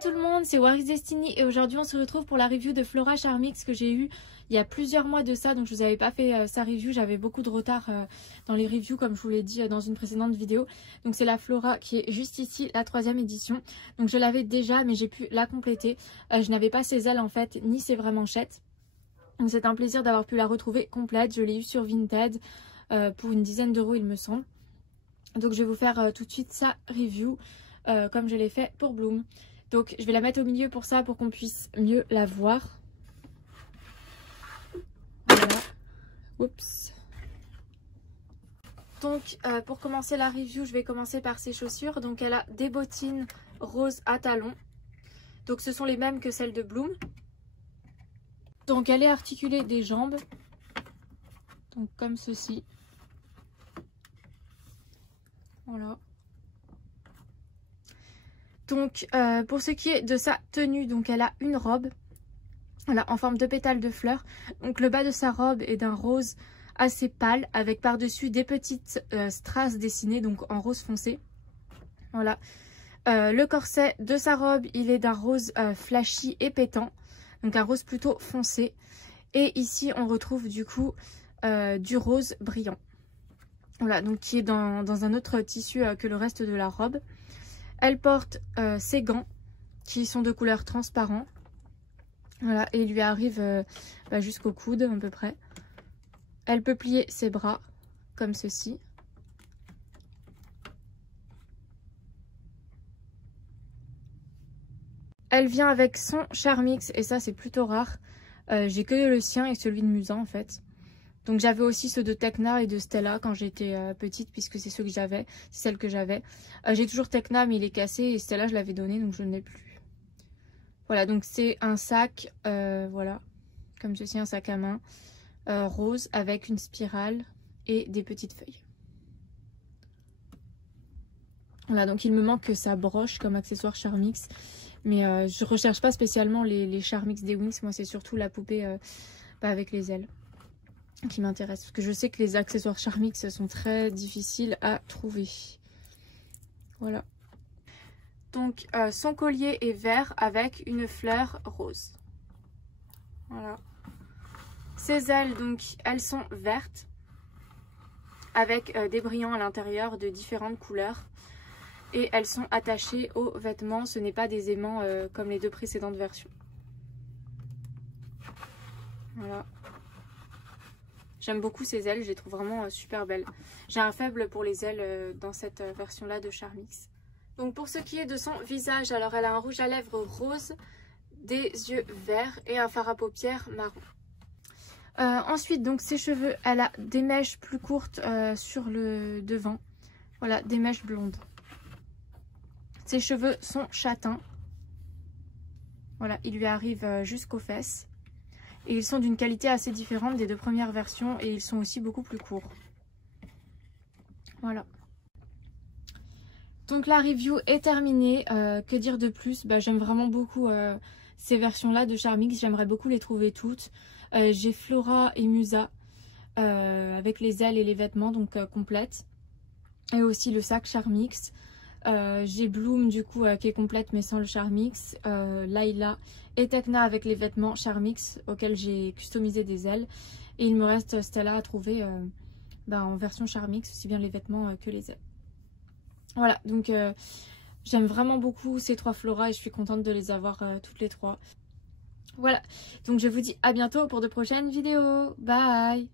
tout le monde, c'est Warwick's Destiny et aujourd'hui on se retrouve pour la review de Flora Charmix que j'ai eu il y a plusieurs mois de ça, donc je vous avais pas fait sa review, j'avais beaucoup de retard dans les reviews comme je vous l'ai dit dans une précédente vidéo. Donc c'est la Flora qui est juste ici, la 3e édition. Donc je l'avais déjà mais j'ai pu la compléter. Je n'avais pas ses ailes en fait, ni ses vraies manchettes. Donc c'est un plaisir d'avoir pu la retrouver complète, je l'ai eu sur Vinted pour une dizaine d'euros il me semble. Donc je vais vous faire tout de suite sa review comme je l'ai fait pour Bloom. Donc je vais la mettre au milieu pour ça, pour qu'on puisse mieux la voir. Voilà. Oups. Donc pour commencer la review, je vais commencer par ses chaussures. Donc elle a des bottines roses à talons. Donc ce sont les mêmes que celles de Bloom. Donc elle est articulée des jambes. Donc comme ceci. Voilà. Donc pour ce qui est de sa tenue, donc elle a une robe, voilà, en forme de pétales de fleurs. Donc le bas de sa robe est d'un rose assez pâle avec par-dessus des petites strass dessinées, donc en rose foncé. Voilà. Le corset de sa robe, il est d'un rose flashy et pétant, donc un rose plutôt foncé. Et ici on retrouve du coup du rose brillant. Voilà, donc qui est dans un autre tissu que le reste de la robe. Elle porte ses gants qui sont de couleur transparent. Voilà, et il lui arrive jusqu'au coude à peu près. Elle peut plier ses bras comme ceci. Elle vient avec son Charmix et ça c'est plutôt rare. J'ai que le sien et celui de Musa en fait. Donc j'avais aussi ceux de Tecna et de Stella quand j'étais petite, puisque c'est ceux que j'avais, c'est celles que j'avais. J'ai toujours Tecna mais il est cassé et Stella je l'avais donné donc je ne l'ai plus. Voilà, donc c'est un sac, voilà, comme ceci, un sac à main rose avec une spirale et des petites feuilles. Voilà, donc il me manque que sa broche comme accessoire Charmix, mais je recherche pas spécialement les Charmix des Wings, moi c'est surtout la poupée avec les ailes qui m'intéresse, parce que je sais que les accessoires Charmix sont très difficiles à trouver. Voilà. Donc son collier est vert avec une fleur rose. Voilà. Ses ailes, donc elles sont vertes avec des brillants à l'intérieur de différentes couleurs. Et elles sont attachées aux vêtements, ce n'est pas des aimants comme les deux précédentes versions. Voilà. J'aime beaucoup ces ailes, je les trouve vraiment super belles. J'ai un faible pour les ailes dans cette version-là de Charmix. Donc pour ce qui est de son visage, alors elle a un rouge à lèvres rose, des yeux verts et un fard à paupières marron. Ensuite, donc ses cheveux, elle a des mèches plus courtes sur le devant. Voilà, des mèches blondes. Ses cheveux sont châtains. Voilà, ils lui arrivent jusqu'aux fesses. Et ils sont d'une qualité assez différente des deux premières versions et ils sont aussi beaucoup plus courts. Voilà. Donc la review est terminée. Que dire de plus? J'aime vraiment beaucoup ces versions-là de Charmix. J'aimerais beaucoup les trouver toutes. J'ai Flora et Musa avec les ailes et les vêtements donc complètes. Et aussi le sac Charmix. J'ai Bloom du coup qui est complète mais sans le Charmix, Layla et Tecna avec les vêtements Charmix auxquels j'ai customisé des ailes, et il me reste Stella à trouver en version Charmix, aussi bien les vêtements que les ailes. Voilà, donc j'aime vraiment beaucoup ces trois Flora et je suis contente de les avoir toutes les trois. Voilà, donc je vous dis à bientôt pour de prochaines vidéos, bye.